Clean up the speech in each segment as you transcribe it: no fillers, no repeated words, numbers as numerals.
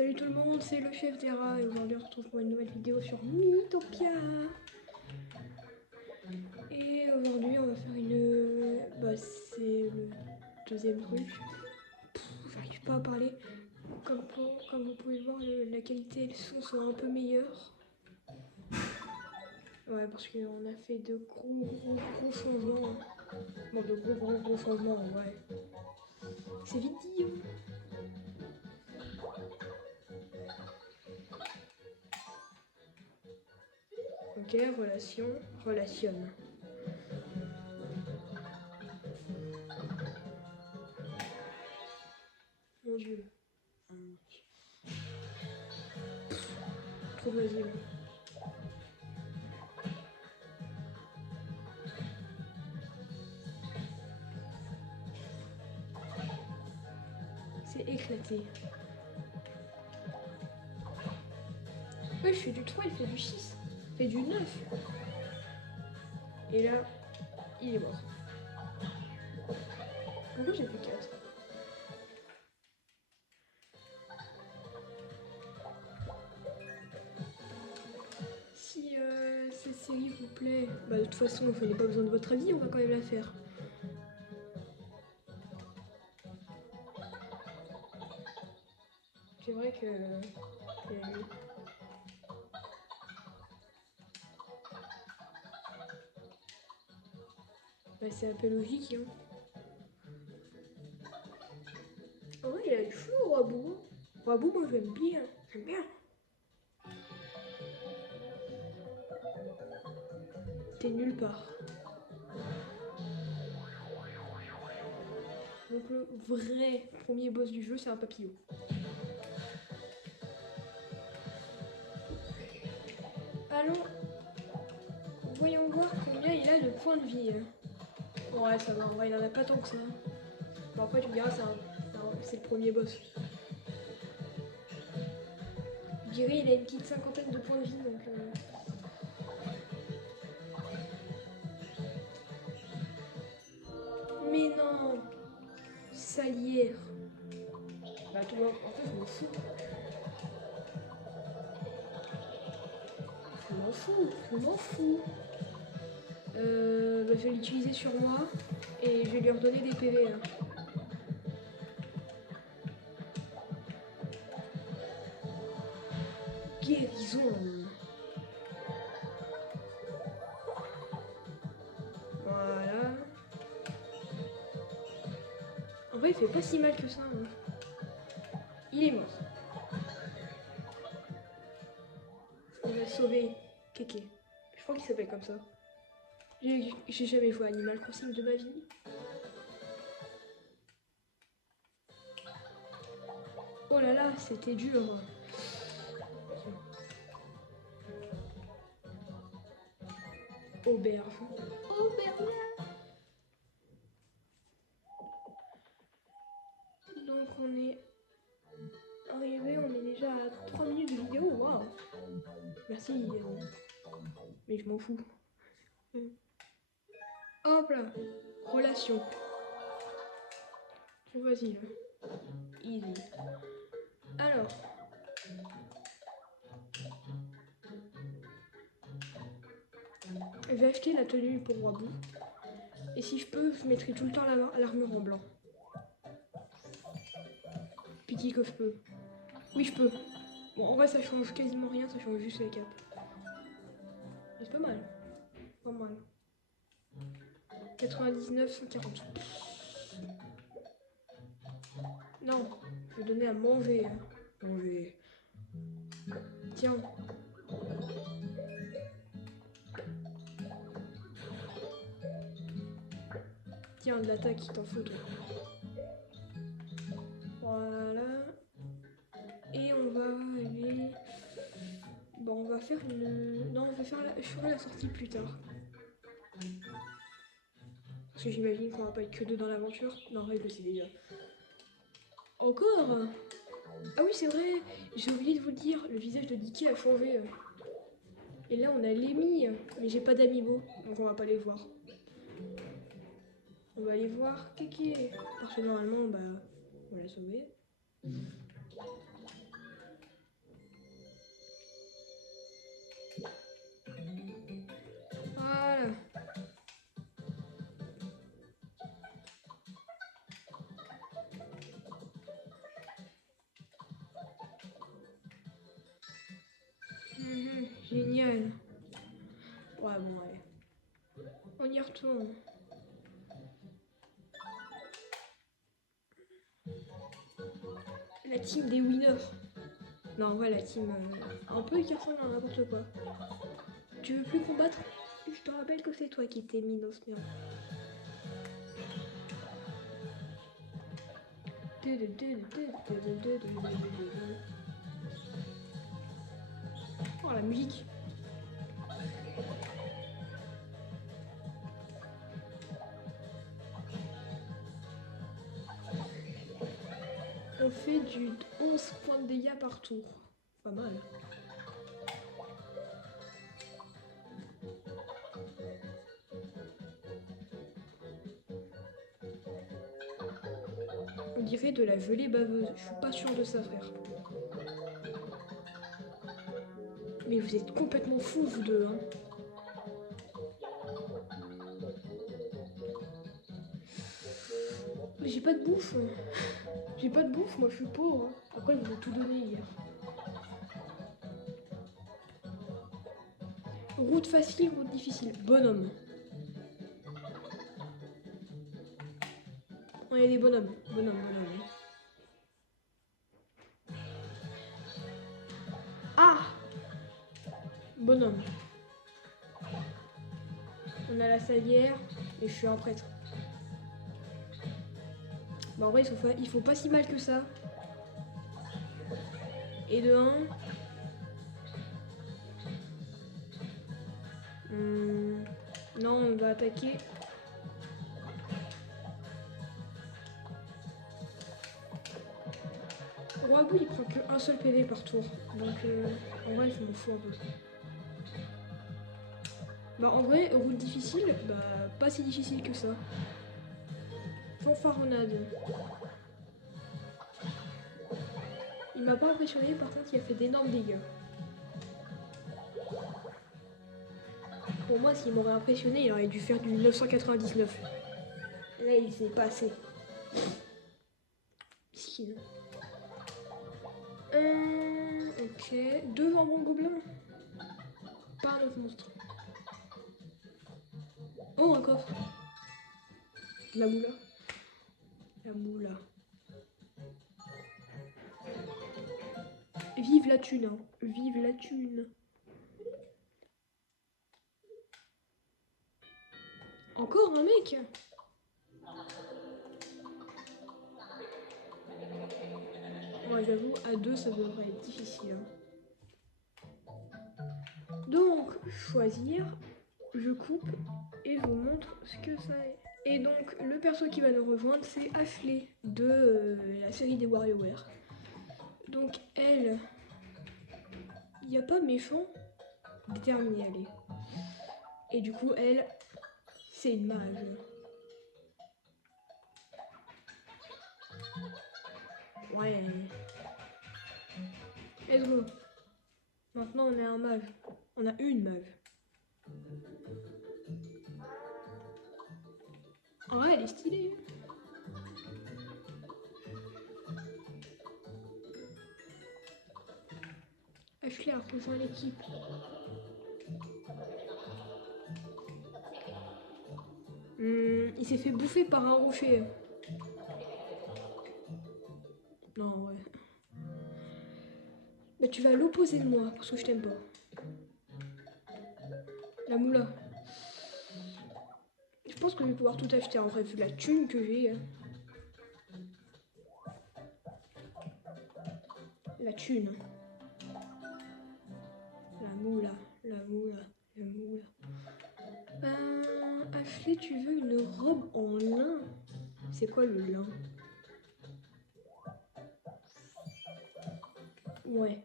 Salut tout le monde, c'est le chef des rats et aujourd'hui on se retrouve pour une nouvelle vidéo sur Mythopia. Et aujourd'hui on va faire une... c'est le deuxième truc. J'arrive pas à parler. Comme vous pouvez le voir, la qualité et le son sont un peu meilleurs. Ouais, parce qu'on a fait de gros changements. Bon, de gros changements, ouais. C'est vite dit. Ok, relationne. Mon dieu. Trop facile. C'est éclaté. Ouais, je fais du 3, il fait du 6. Il fait du 9. Et là, il est mort. Pourquoi j'ai fait 4? Si cette série vous plaît, bah de toute façon, je n'ai pas besoin de votre avis, on va quand même la faire. C'est vrai que... bah, c'est un peu logique, hein. En vrai, il a du fou, Rabou. Rabou, moi, j'aime bien. J'aime bien. T'es nulle part. Donc le vrai premier boss du jeu, c'est un papillon. Allons, voyons voir combien il a de points de vie. Ouais, ça va, en vrai, il en a pas tant que ça. Bon, après, tu me diras, c'est le premier boss. Je dirais, il a une petite cinquantaine de points de vie, donc... Mais non, salière. Bah toi, en fait, je m'en fous. Je m'en fous. Bah, je vais l'utiliser sur moi et je vais lui redonner des PV. Hein. Guérison. Voilà. En vrai, il fait pas si mal que ça. Hein. Il est mort. On va sauver Kéké. Je crois qu'il s'appelle comme ça. J'ai jamais joué à Animal Crossing de ma vie. Oh là là, c'était dur. Auberge. Auberge. Donc on est arrivé, on est déjà à 3 minutes de vidéo. Waouh. Merci. Mais je m'en fous. Hop là. Relation. Trop facile. Easy. Alors. Je vais acheter la tenue pour Wabou. Et si je peux, je mettrai tout le temps l'armure en blanc. Pitié que je peux. Oui, je peux. Bon, en vrai, ça change quasiment rien, ça change juste les capes. Mais c'est pas mal. Pas mal. 99, 140. Non, je vais donner à manger. Manger. Tiens. Tiens, de l'attaque, il t'en faut, toi. Voilà. Et on va aller... Bon, on va faire une... Non, je ferai la sortie plus tard. Parce que j'imagine qu'on va pas être que deux dans l'aventure. Non, je le sais déjà. Encore? Ah oui, c'est vrai, j'ai oublié de vous le dire, le visage de Dicky a changé. Et là, on a Lémi, mais j'ai pas d'amiibo, donc on va pas les voir. On va aller voir Kéké, parce que normalement, bah, on l'a sauvé. Génial. Ouais, bon, allez. On y retourne. La team des winners. Non, ouais, la team un peu qui ressemble à n'importe quoi. Tu veux plus combattre? Je te rappelle que c'est toi qui t'es mis dans ce merde. Oh, la musique. On fait du 11 points de dégâts par tour. Pas mal. On dirait de la gelée baveuse. Je suis pas sûre de ça, frère. Mais vous êtes complètement fous, vous deux, hein. Mais j'ai pas de bouffe. J'ai pas de bouffe, moi je suis pauvre. Hein. Après, je vous ai tout donné hier. Route facile, route difficile. Bonhomme. On est des bonhommes. Bonhomme. Ah! Bonhomme. On a la salière et je suis un prêtre. Bah en vrai, il faut pas si mal que ça. Et de 1. Non, on va attaquer. Roabou, il prend que un seul PV par tour. Donc en vrai, je m'en fous un peu. Bah en vrai, route difficile, bah pas si difficile que ça. Fanfaronnade. Il m'a pas impressionné, par contre il a fait d'énormes dégâts. Pour moi, s'il m'aurait impressionné, il aurait dû faire du 999. Là, il s'est passé. Miskin. Ok. 2 jambons gobelins. Pas un autre monstre. Oh, un coffre. La moula. La moula. Vive la thune, hein. Vive la thune. Encore un mec. Moi, j'avoue, à 2, ça devrait être difficile. Hein. Donc, choisir. Je coupe et je vous montre ce que ça est. Et donc, le perso qui va nous rejoindre, c'est Ashley de la série des WarioWare. Donc, elle, il n'y a pas méchant, déterminée elle est. Et du coup, elle, c'est une mage. Ouais. Let's go. Maintenant, on a un mage. On a une mage. Ouais, elle est stylée. Ashley a rejoint l'équipe. Il s'est fait bouffer par un rocher. Non, ouais. Bah, tu vas à l'opposé de moi, parce que je t'aime pas. La moula. Je pense que je vais pouvoir tout acheter en vrai, vu la thune que j'ai. La thune. La moula. Ashley, tu veux une robe en lin? C'est quoi le lin? Ouais.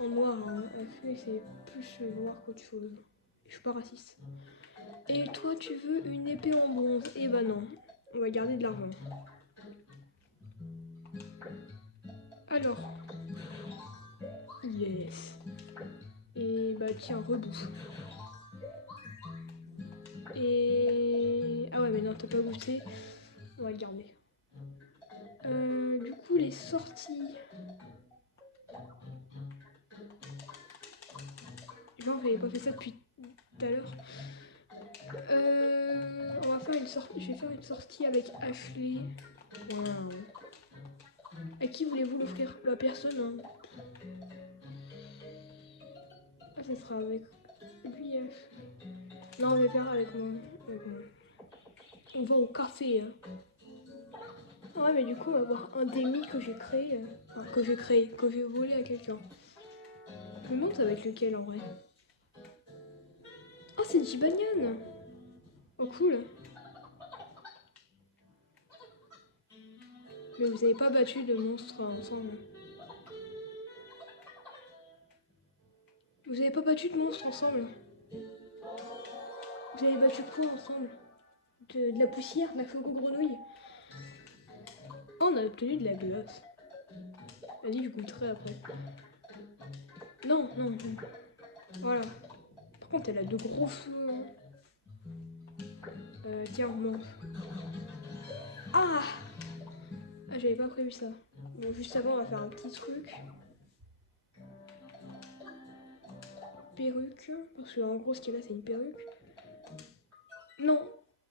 En noir, hein. Ashley, c'est plus noir qu'autre chose. Je suis pas raciste. Et toi, tu veux une épée en bronze? Eh ben non. On va garder de l'argent. Alors. Yes. Et bah tiens, rebouffe. Et... Ah ouais, mais non, t'as pas bouffé. On va le garder. Du coup, les sorties... j'avais pas fait ça depuis tout à l'heure. On va faire une sortie. Je vais faire une sortie avec Ashley. Wow. À qui voulez-vous l'offrir? La personne. Hein. Ah, ça sera avec lui. Non, on va faire avec moi. On va au café. Hein. Ouais, mais du coup, on va voir un demi que j'ai créé. Enfin, que j'ai volé à quelqu'un. Je me demande ça va être lequel en vrai. Oh, c'est Jibanyan. Oh, cool. Mais vous avez pas battu de monstres ensemble. Vous avez pas battu de monstres ensemble. Vous avez battu quoi ensemble? De la poussière, de la faucon grenouille. Oh, on a obtenu de la glace. Vas-y, je goûterai après. Non, non, non. Voilà. Par contre, elle a de gros feux. Tiens, mange. Ah! Ah, j'avais pas prévu ça. Bon, juste avant, on va faire un petit truc. Perruque. Parce que en gros, ce qu'il y a là, c'est une perruque. Non,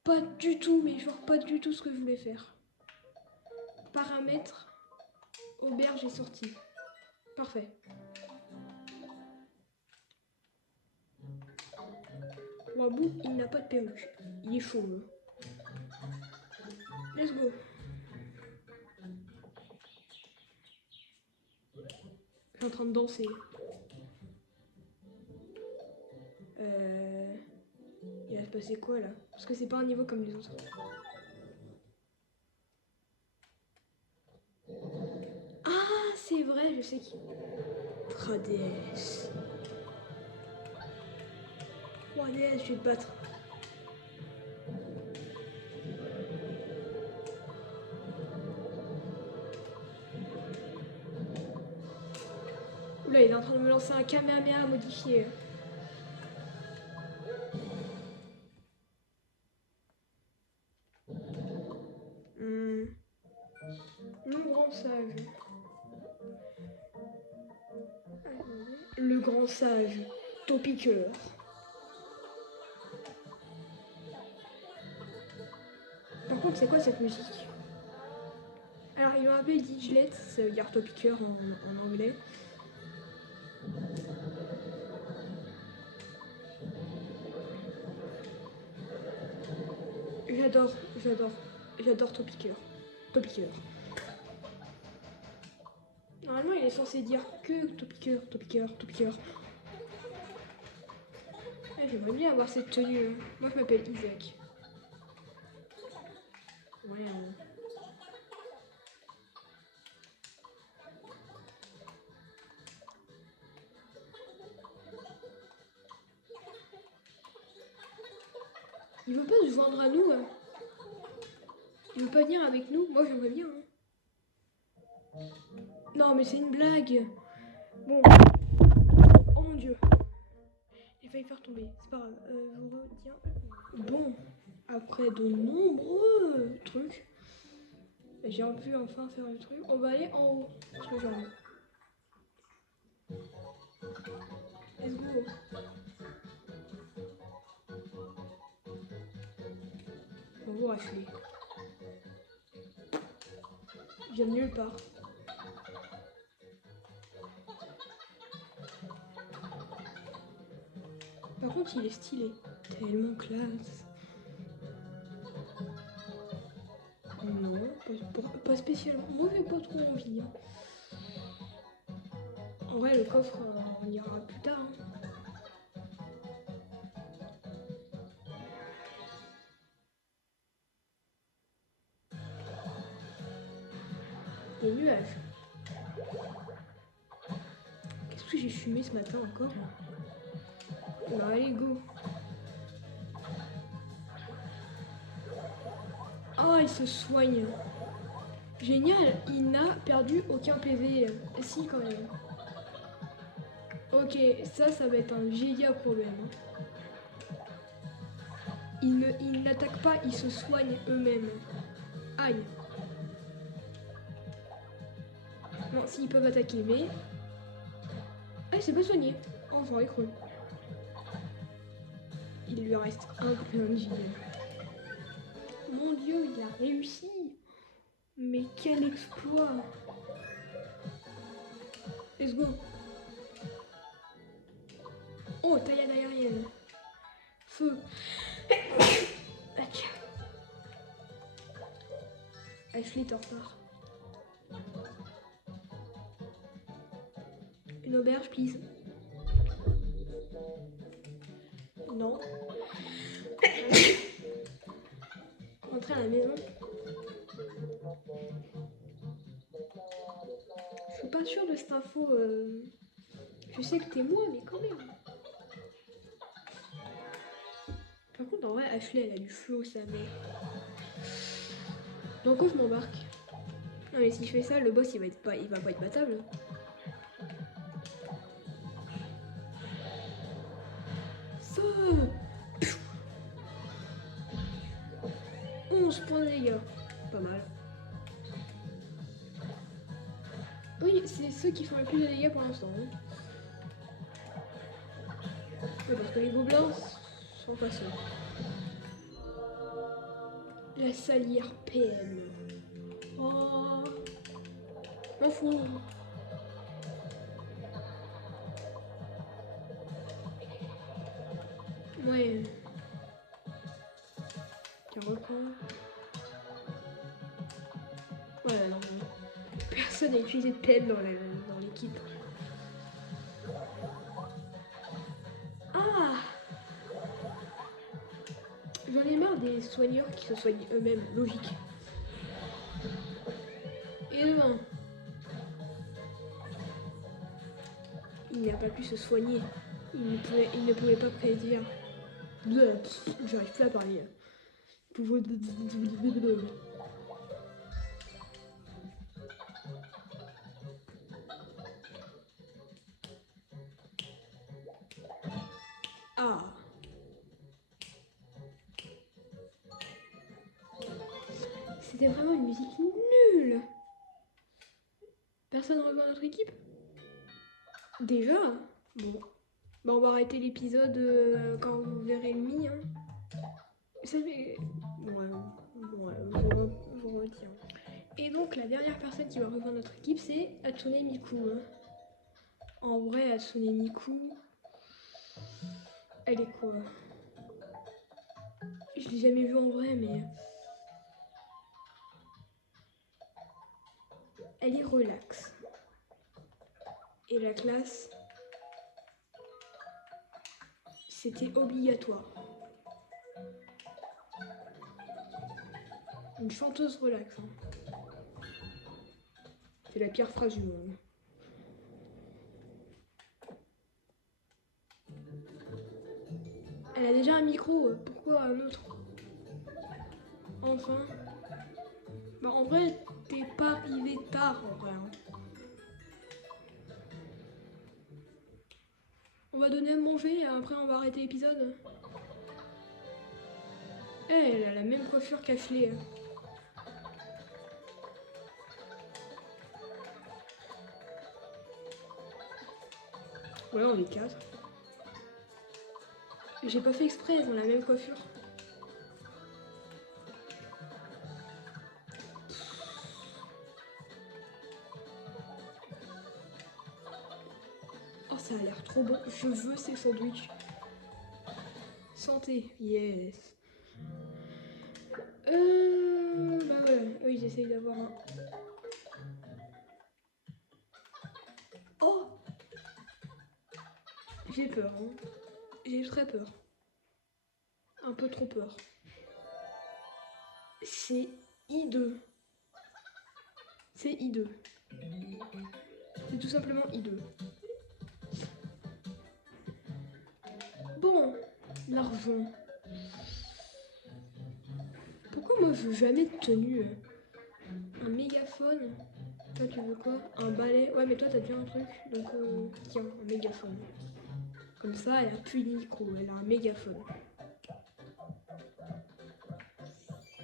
pas du tout, mais genre pas du tout ce que je voulais faire. Paramètres. Auberge est sortie. Parfait. Wabou, il n'a pas de perruque. Il est chauve. Let's go. Je suis en train de danser. Il va se passer quoi là? Parce que c'est pas un niveau comme les autres. Ah, c'est vrai, je sais qui. Trades. Trades, je vais te battre. Oula, il est en train de me lancer un Kamehameha modifié. Le grand sage. Le grand sage. Topiqueur. Par contre, c'est quoi cette musique? Alors, ils m'ont appelé Diglett, ça veut dire topiqueur en anglais. J'adore Topiqueur. Topiqueur. Normalement, il est censé dire que Topiqueur, Topiqueur, Topiqueur. Ah, j'aimerais bien avoir cette tenue. Moi, je m'appelle Isaac. Ouais. Il veut pas se joindre à nous. Hein. Il veut pas venir avec nous. Moi, j'aimerais bien. Hein. Non, mais c'est une blague. Bon. Oh mon dieu. J'ai failli faire tomber. C'est pas grave. Je vous retiens. Bon. Après de nombreux trucs, j'ai pu enfin faire le truc. On va aller en haut. Parce que j'ai envie. Let's go. Bonjour Ashley. Je viens de nulle part. Par contre, il est stylé. Tellement classe. Non, pas spécialement. Moi, j'ai pas trop envie. Hein. En vrai, le coffre, on ira plus tard. Hein. Les nuages. Qu'est-ce que j'ai fumé ce matin encore? Bah, allez, go. Oh, il se soigne. Génial, il n'a perdu aucun PV. Si, quand même. Ok, ça va être un giga problème. Ils n'attaquent pas, ils se soignent eux-mêmes. Aïe. Non, s'ils peuvent attaquer, mais... Ah, il s'est pas soigné. Oh, j'aurais cru. Il lui reste un point de vie. Mon Dieu, il a réussi. Mais quel exploit. Let's go. Oh, taillade aérienne. Feu. Ashley est en retard. Une auberge, please. Non. Rentrer à la maison. Je suis pas sûre de cette info. Je sais que t'es moi, mais quand même. Par contre, en vrai, Ashley, elle a du flow, sa mère. Dans quoi je m'embarque? Non, mais si je fais ça, le boss, il va pas être battable. 11 points de dégâts. Pas mal. Oui, c'est ceux qui font le plus de dégâts pour l'instant. Hein. Ouais, parce que les gobelins sont façons. La salière PM. Oh, m'en fous. Ouais. Tiens, reprends. Ouais, non. Personne n'a utilisé de PM dans l'équipe. Ah! J'en ai marre des soigneurs qui se soignent eux-mêmes, logique. Et demain, il n'a pas pu se soigner. Il ne pouvait pas prédire. J'arrive plus à parler. Ah! C'était vraiment une musique nulle. Personne ne rejoint notre équipe? Déjà? Bon. Bah on va arrêter l'épisode quand vous verrez le mi. Hein. Ça fait... Ouais, je retiens. Et donc la dernière personne qui va rejoindre notre équipe, c'est Hatsune Miku. Hein. En vrai, Hatsune Miku, elle est quoi? Je l'ai jamais vue en vrai, mais... Elle est relax. Et la classe, c'était obligatoire. Une chanteuse relax. Hein. C'est la pire phrase du monde. Elle a déjà un micro, pourquoi un autre? Enfin. Bah en vrai, t'es pas arrivé tard en vrai. Hein. On va donner à manger et après on va arrêter l'épisode. Elle a la même coiffure qu'Ashley. Ouais, on est 4. J'ai pas fait exprès, elles ont la même coiffure. Oh, ça a l'air trop bon. Je veux ces sandwichs. Santé, yes. Bah voilà, eux ils essayent d'avoir un... Oh! J'ai peur, hein. J'ai très peur. Un peu trop peur. C'est I2. C'est I2. C'est tout simplement I2. Bon, l'argent. Pourquoi moi je veux jamais de tenue? Un mégaphone. Toi tu veux quoi? Un balai? Ouais mais toi t'as déjà un truc. Donc tiens, un mégaphone. Comme ça elle a plus de micro, elle a un mégaphone.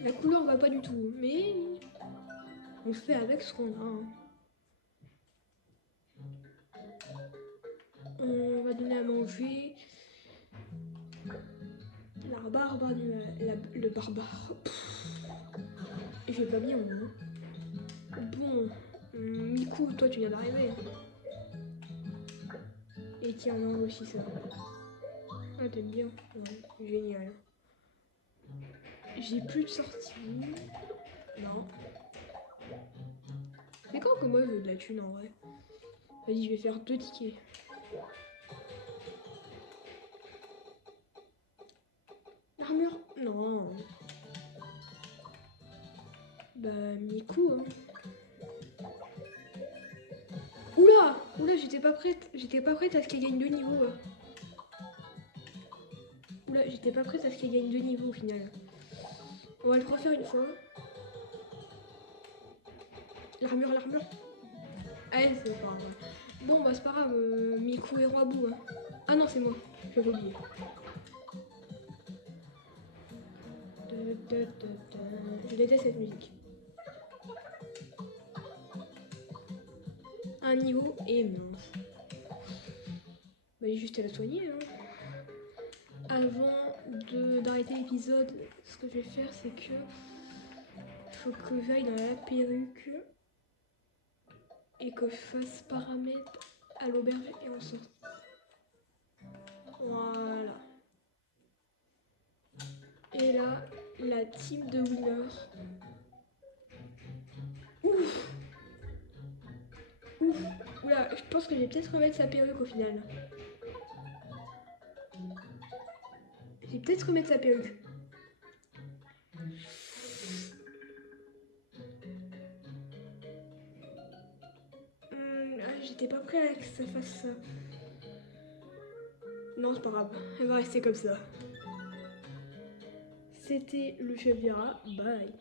La couleur va pas du tout, mais on fait avec ce qu'on a. Hein. On va donner à manger. barbare le barbare. Je vais pas bien, moi. Bon, Miku, toi tu viens d'arriver. Et tiens, non, aussi ça. Ah, t'aimes bien. Ouais, génial. J'ai plus de sortie. Non. C'est quand que moi je veux de la thune en vrai? Vas-y, je vais faire 2 tickets. L'armure? Non. Bah, Miku, hein. Oula! Oula, j'étais pas prête. J'étais pas prête à ce qu'elle gagne 2 niveaux. Oula, j'étais pas prête à ce qu'elle gagne 2 niveaux au final. On va le refaire une fois. L'armure, l'armure. Allez, c'est pas grave. Bon, bah, c'est pas grave. Miku et Roabou. Hein. Ah non, c'est moi. J'avais oublié. Je déteste cette musique. Un niveau et mince. Bah, j'ai juste à la soigner. Hein. Avant d'arrêter l'épisode, ce que je vais faire, c'est que faut que j'aille dans la perruque et que je fasse paramètres à l'auberge et on sort. Voilà. Et là, la team de winner. Ouf. Ouf. Oula, je pense que je vais peut-être remettre sa perruque au final. Je vais peut-être remettre sa perruque. J'étais pas prêt à que ça fasse ça. Non, c'est pas grave. Elle va rester comme ça. C'était le chef Vera. Bye.